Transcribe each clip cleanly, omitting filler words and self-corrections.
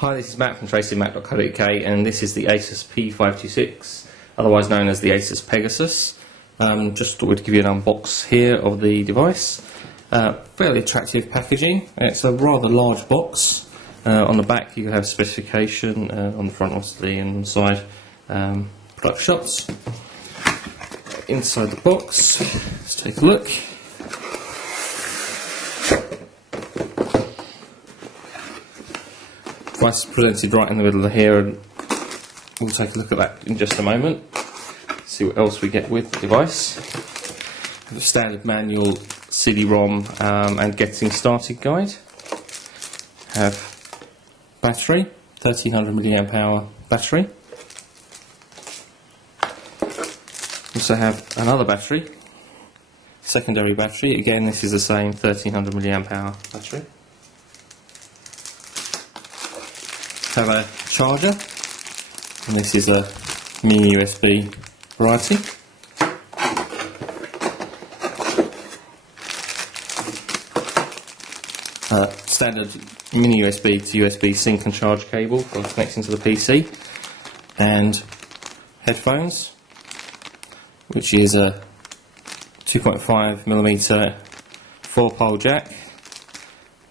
Hi, this is Matt from tracymac.co.uk, and this is the Asus P526, otherwise known as the Asus Pegasus. Just thought we'd give you an unbox here of the device. Fairly attractive packaging. It's a rather large box. On the back you have specification, on the front obviously, and on the side product shots. Inside the box, let's take a look. Device is presented right in the middle of here, and we'll take a look at that in just a moment. See what else we get with the device. We have a standard manual CD-ROM and getting started guide. Have battery, 1300 mAh battery. Also have another battery, secondary battery. Again, this is the same 1300 mAh battery. Have a charger, and this is a mini USB variety. Standard mini USB to USB sync and charge cable for connecting to the PC, and headphones, which is a 2.5mm 4-pole jack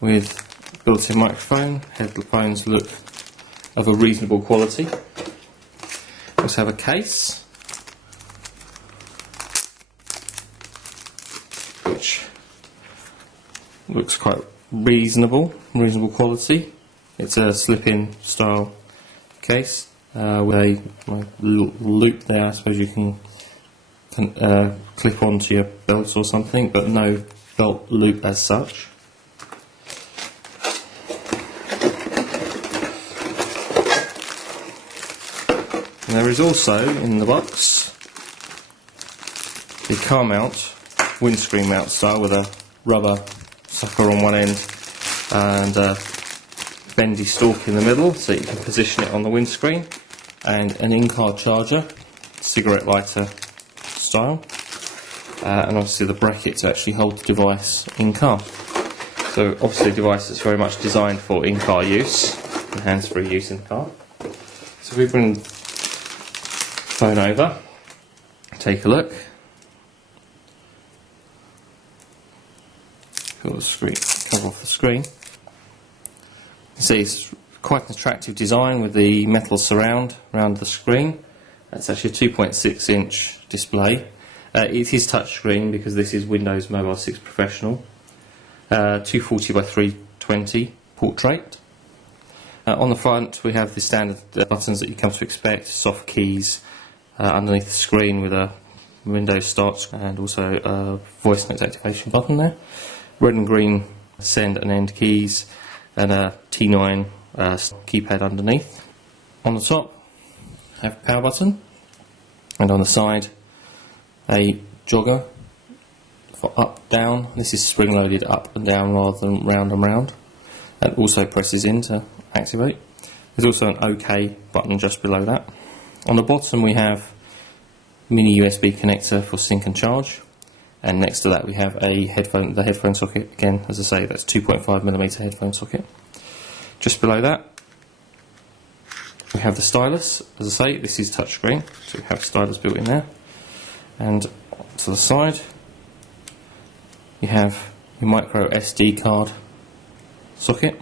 with built-in microphone. Headphones look of a reasonable quality. We also have a case, which looks quite reasonable quality. It's a slip-in style case with a loop there. I suppose you can clip onto your belt or something, but no belt loop as such. And there is also in the box the car mount, windscreen mount style, with a rubber sucker on one end and a bendy stalk in the middle, so you can position it on the windscreen, and an in-car charger, cigarette lighter style, and obviously the bracket to actually hold the device in car. So obviously the device is very much designed for in-car use and hands-free use in the car. So if we bring the phone over, take a look. Pull the screen, cover off the screen. You see it's quite an attractive design with the metal surround around the screen. It's actually a 2.6-inch display. It is touchscreen because this is Windows Mobile 6 Professional. 240 by 320 portrait. On the front we have the standard buttons that you come to expect, soft keys underneath the screen with a Windows Start and also a voice note activation button there. Red and green send and end keys, and a T9 keypad underneath. On the top have a power button, and on the side a jogger for up, down. This is spring loaded up and down rather than round and round, and also presses in to activate. There's also an OK button just below that. On the bottom we have mini USB connector for sync and charge, and next to that we have the headphone socket. Again, as I say, that's 2.5mm headphone socket. Just below that we have the stylus. As I say, this is touchscreen, so we have a stylus built in there. And to the side you have your micro SD card socket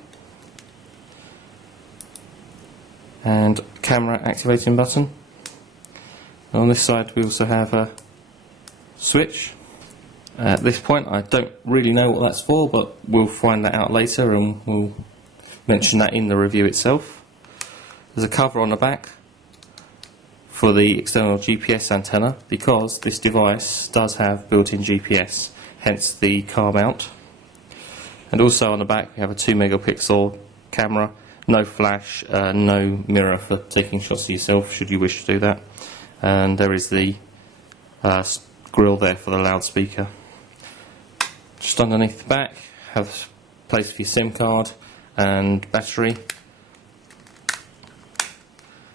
and camera activating button. And on this side we also have a switch. At this point I don't really know what that's for, but we'll find that out later and we'll mention that in the review itself. There's a cover on the back for the external GPS antenna, because this device does have built-in GPS, hence the car mount. And also on the back we have a 2-megapixel camera, no flash, no mirror for taking shots of yourself should you wish to do that. And there is the grill there for the loudspeaker. Just underneath the back have a place for your SIM card and battery.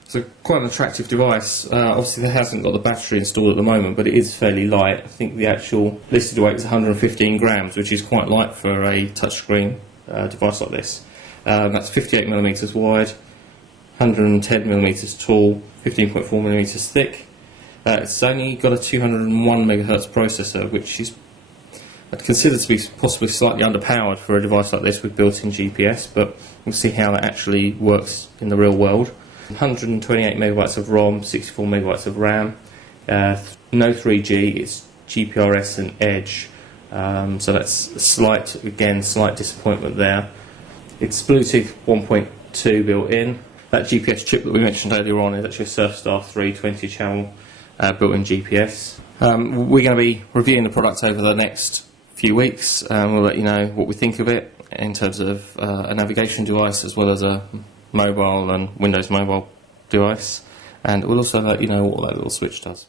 So quite an attractive device. Obviously it hasn't got the battery installed at the moment, but it is fairly light. I think the actual listed weight is 115 grams, which is quite light for a touchscreen device like this. That's 58mm wide, 110mm tall, 15.4mm thick. It's only got a 201MHz processor, which is considered to be possibly slightly underpowered for a device like this with built-in GPS, but we'll see how that actually works in the real world. 128MB of ROM, 64MB of RAM, no 3G, it's GPRS and Edge, so that's a slight disappointment there. It's Bluetooth 1.2 built in. That GPS chip that we mentioned earlier on is actually a Surfstar 3 20-channel built-in GPS. We're going to be reviewing the product over the next few weeks. We'll let you know what we think of it in terms of a navigation device as well as a mobile and Windows mobile device, and we'll also let you know what that little switch does.